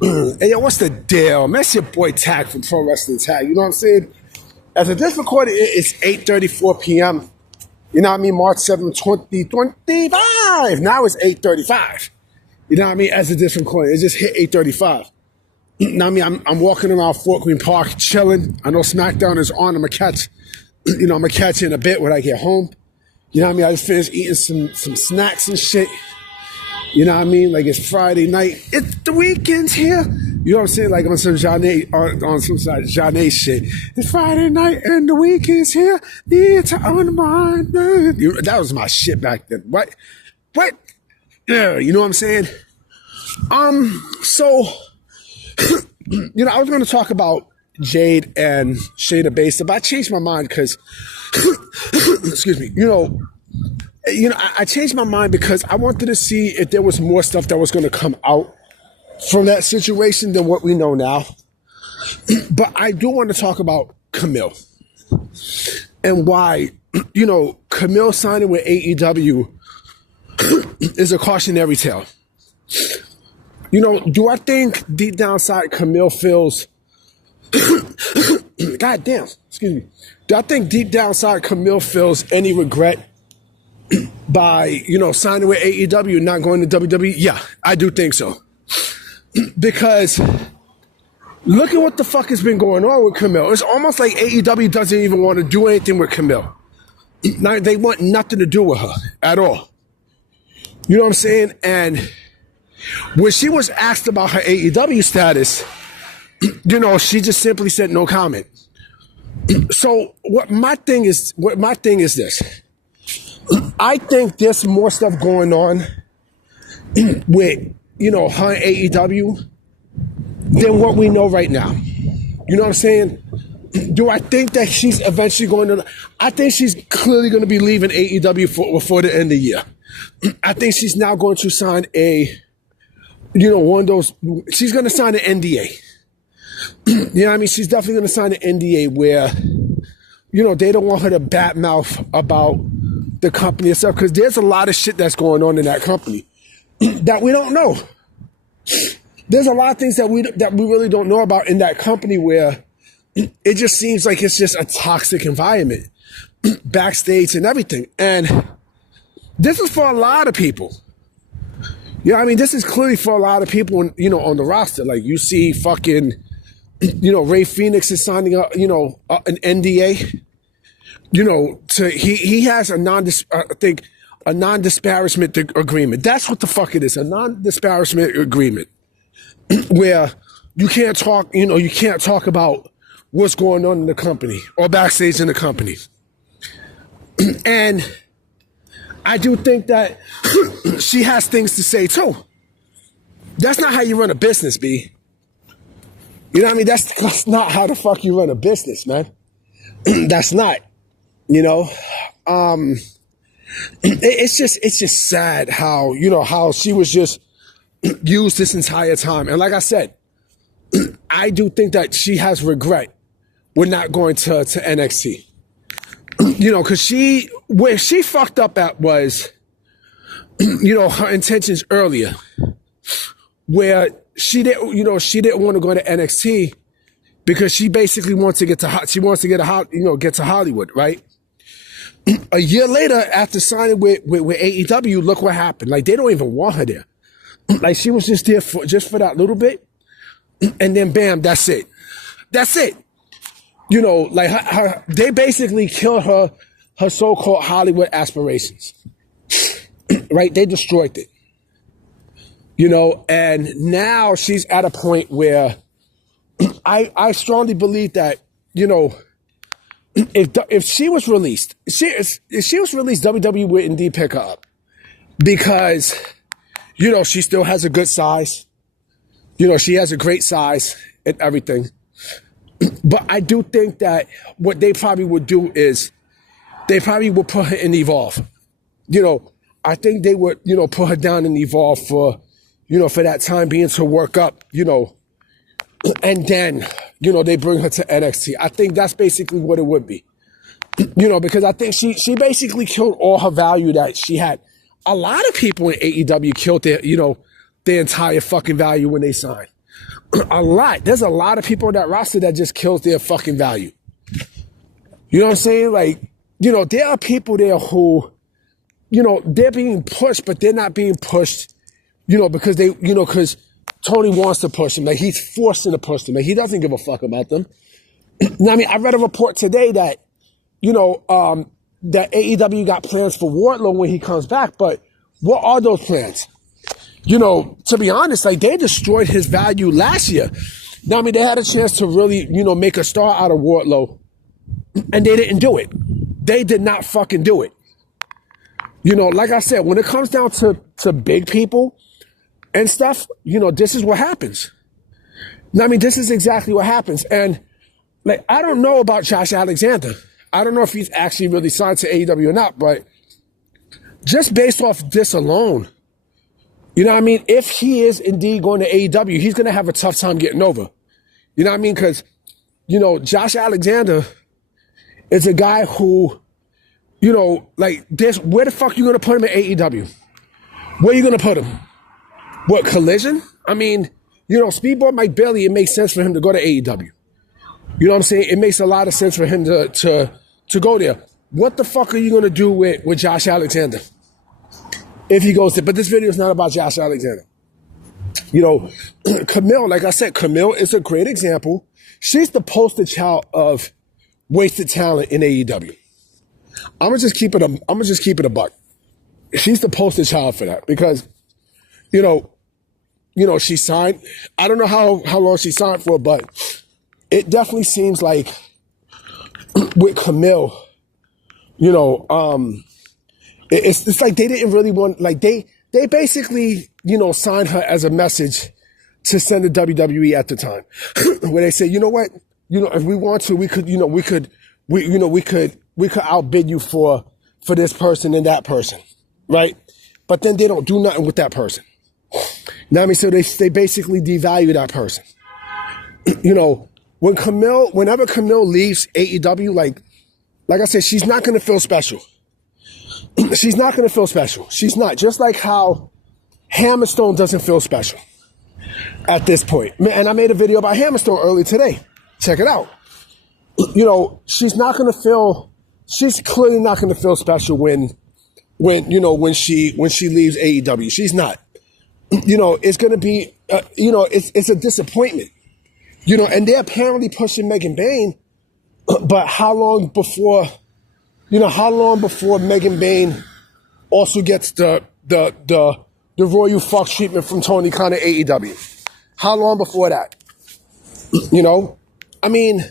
Hey, yo, what's the deal? Man, it's your boy Tag from Pro Wrestling Tag. You know what I'm saying? As of this recording, it's 8:34 p.m. You know what I mean? March 7th, 2025. Now it's 8:35. You know what I mean? As of this recording, it just hit 8:35. You know what I mean? I'm walking around Fort Greene Park, chilling. I know SmackDown is on. I'm going to catch it in a bit when I get home. You know what I mean? I just finished eating some snacks and shit. You know what I mean? Like, it's Friday night. It's the weekend's here. You know what I'm saying? Like on some Jeanne, on some side Jeanne shit. It's Friday night and the weekend's here. It's on the mind. That was my shit back then. What? Yeah, you know what I'm saying? So, you know, I was going to talk about Jade and Shayna Baszler, but I changed my mind because, excuse me, you know, I changed my mind because I wanted to see if there was more stuff that was going to come out from that situation than what we know now. But I do want to talk about Kamille and why, you know, Kamille signing with AEW is a cautionary tale. You know, do I think deep down inside Kamille feels, God damn, excuse me. Do I think deep down inside Kamille feels any regret by, you know, signing with AEW and not going to WWE? Yeah, I do think so. Because look at what the fuck has been going on with Kamille. It's almost like AEW doesn't even want to do anything with Kamille. Now, they want nothing to do with her at all. You know what I'm saying? And when she was asked about her AEW status, you know, she just simply said no comment. So what my thing is this. I think there's more stuff going on with, you know, her and AEW than what we know right now. You know what I'm saying? Do I think that she's eventually going to... I think she's clearly going to be leaving AEW before the end of the year. I think she's now going to sign a, you know, one of those... She's going to sign an NDA. You know what I mean? She's definitely going to sign an NDA where, you know, they don't want her to badmouth about the company itself, because there's a lot of shit that's going on in that company that we don't know. There's a lot of things that we really don't know about in that company where it just seems like it's just a toxic environment backstage and everything. And this is for a lot of people. You know what I mean? This is clearly for a lot of people, you know, on the roster. Like, you see fucking, you know, Ray Phoenix is signing up, you know, an NDA. You know, he has a non-disparagement agreement. That's what the fuck it is, a non-disparagement agreement where you can't talk, you know, you can't talk about what's going on in the company or backstage in the company. And I do think that she has things to say too. That's not how you run a business, B. You know what I mean? That's not how the fuck you run a business, man. That's not. You know, it's just sad how, you know, how she was just used this entire time. And like I said, I do think that she has regret with not going to NXT. You know, because where she fucked up at was, you know, her intentions earlier, where she didn't want to go to NXT because she basically wants to get to Hollywood, right? A year later, after signing with AEW, look what happened. Like, they don't even want her there. Like, she was just there for that little bit, and then bam, that's it. That's it. You know, like they basically killed her so-called Hollywood aspirations. Right? They destroyed it. You know, and now she's at a point where I strongly believe that, you know, if she was released, WWE would indeed pick her up because, you know, she still has a good size. You know, she has a great size and everything. But I do think that what they probably would do is they probably would put her in Evolve. You know, I think they would, you know, put her down in Evolve for, you know, for that time being to work up, you know, and then, you know, they bring her to NXT. I think that's basically what it would be. You know, because I think she basically killed all her value that she had. A lot of people in AEW killed their, you know, their entire fucking value when they signed. A lot. There's a lot of people on that roster that just kills their fucking value. You know what I'm saying? Like, there are people there who, they're being pushed, but they're not being pushed, because because Tony wants to push them. Like, he's forcing to push them. Like, he doesn't give a fuck about them. Now, I mean, I read a report today that, that AEW got plans for Wardlow when he comes back, but what are those plans? To be honest, like, they destroyed his value last year. Now, I mean, they had a chance to really, make a star out of Wardlow, and they didn't do it. They did not fucking do it. Like I said, when it comes down to big people and stuff, this is what happens. Now, I mean, this is exactly what happens. And, like, I don't know about Josh Alexander. I don't know if he's actually really signed to AEW or not, but just based off this alone, you know what I mean? If he is indeed going to AEW, he's going to have a tough time getting over. You know what I mean? Because, Josh Alexander is a guy who, like, where the fuck are you going to put him at AEW? Where are you going to put him? What, Collision? I mean, Speedball Mike Bailey, it makes sense for him to go to AEW. You know what I'm saying? It makes a lot of sense for him to go there. What the fuck are you going to do with Josh Alexander if he goes there? But this video is not about Josh Alexander. Kamille, like I said, Kamille is a great example. She's the poster child of wasted talent in AEW. I'm gonna just keep it a buck. She's the poster child for that because, she signed. I don't know how long she signed for, but it definitely seems like with Kamille, it's like they didn't really want, like they basically, signed her as a message to send to WWE at the time, where they say, you know what, if we want to, we could outbid you for this person and that person, right? But then they don't do nothing with that person. Now, I mean, so they basically devalue that person. Whenever Kamille leaves AEW, like I said, she's not going to feel special. She's not going to feel special. She's not. Just like how Hammerstone doesn't feel special at this point. And I made a video about Hammerstone earlier today. Check it out. She's clearly not going to feel special when she leaves AEW. She's not. It's going to be, it's a disappointment. And they're apparently pushing Megan Bayne, but how long before Megan Bayne also gets the royal fuck treatment from Tony Khan at AEW? How long before that? I mean,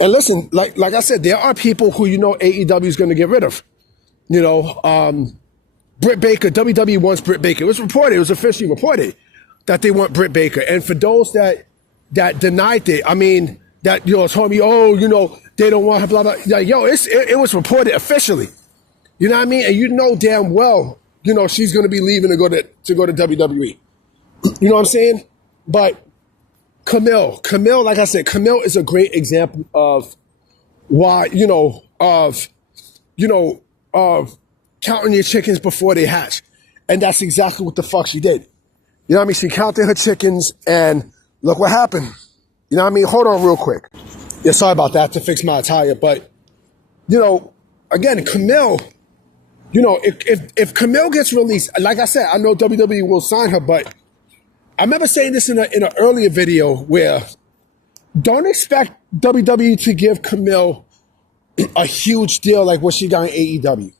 and listen, like I said, there are people who AEW is going to get rid of. Britt Baker, WWE wants Britt Baker. It was officially reported that they want Britt Baker. And for those that denied it, I mean, that, told me, they don't want her, blah, blah. Like, it was reported officially. You know what I mean? And damn well, she's going to be leaving to go to WWE. You know what I'm saying? But Kamille, like I said, Kamille is a great example of why, of counting your chickens before they hatch. And that's exactly what the fuck she did. You know what I mean? She counted her chickens and look what happened. You know what I mean? Hold on real quick. Yeah, sorry about that, to fix my attire. But, again, Kamille, if Kamille gets released, like I said, I know WWE will sign her, but I remember saying this in an earlier video where don't expect WWE to give Kamille a huge deal like what she got in AEW.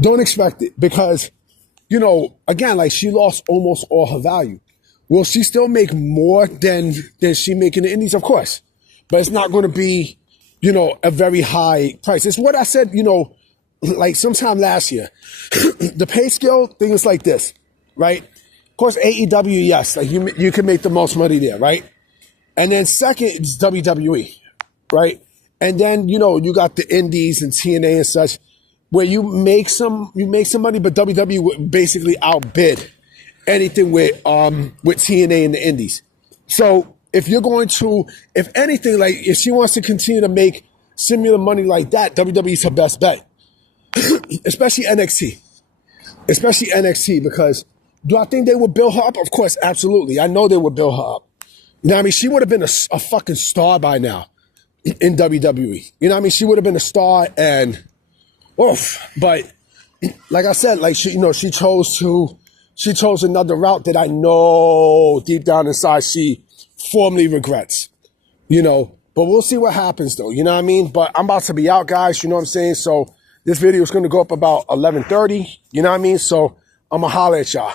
Don't expect it because, again, like she lost almost all her value. Will she still make more than she make in the indies? Of course. But it's not going to be, a very high price. It's what I said, like sometime last year. The pay scale thing is like this, right? Of course, AEW, yes, like you can make the most money there, right? And then second, it's WWE, right? And then, you got the indies and TNA and such, where you make some money, but WWE would basically outbid anything with TNA and the indies. So if anything, like if she wants to continue to make similar money like that, WWE is her best bet, especially NXT, because Do I think they would build her up? Of course, absolutely. I know they would build her up. You know what I mean? She would have been a fucking star by now in WWE. You know what I mean? She would have been a star and, oof. But like I said, like she chose another route that I know deep down inside she formally regrets. But we'll see what happens though. You know what I mean? But I'm about to be out, guys. You know what I'm saying? So this video is going to go up about 11:30. You know what I mean? So I'm going to holler at y'all.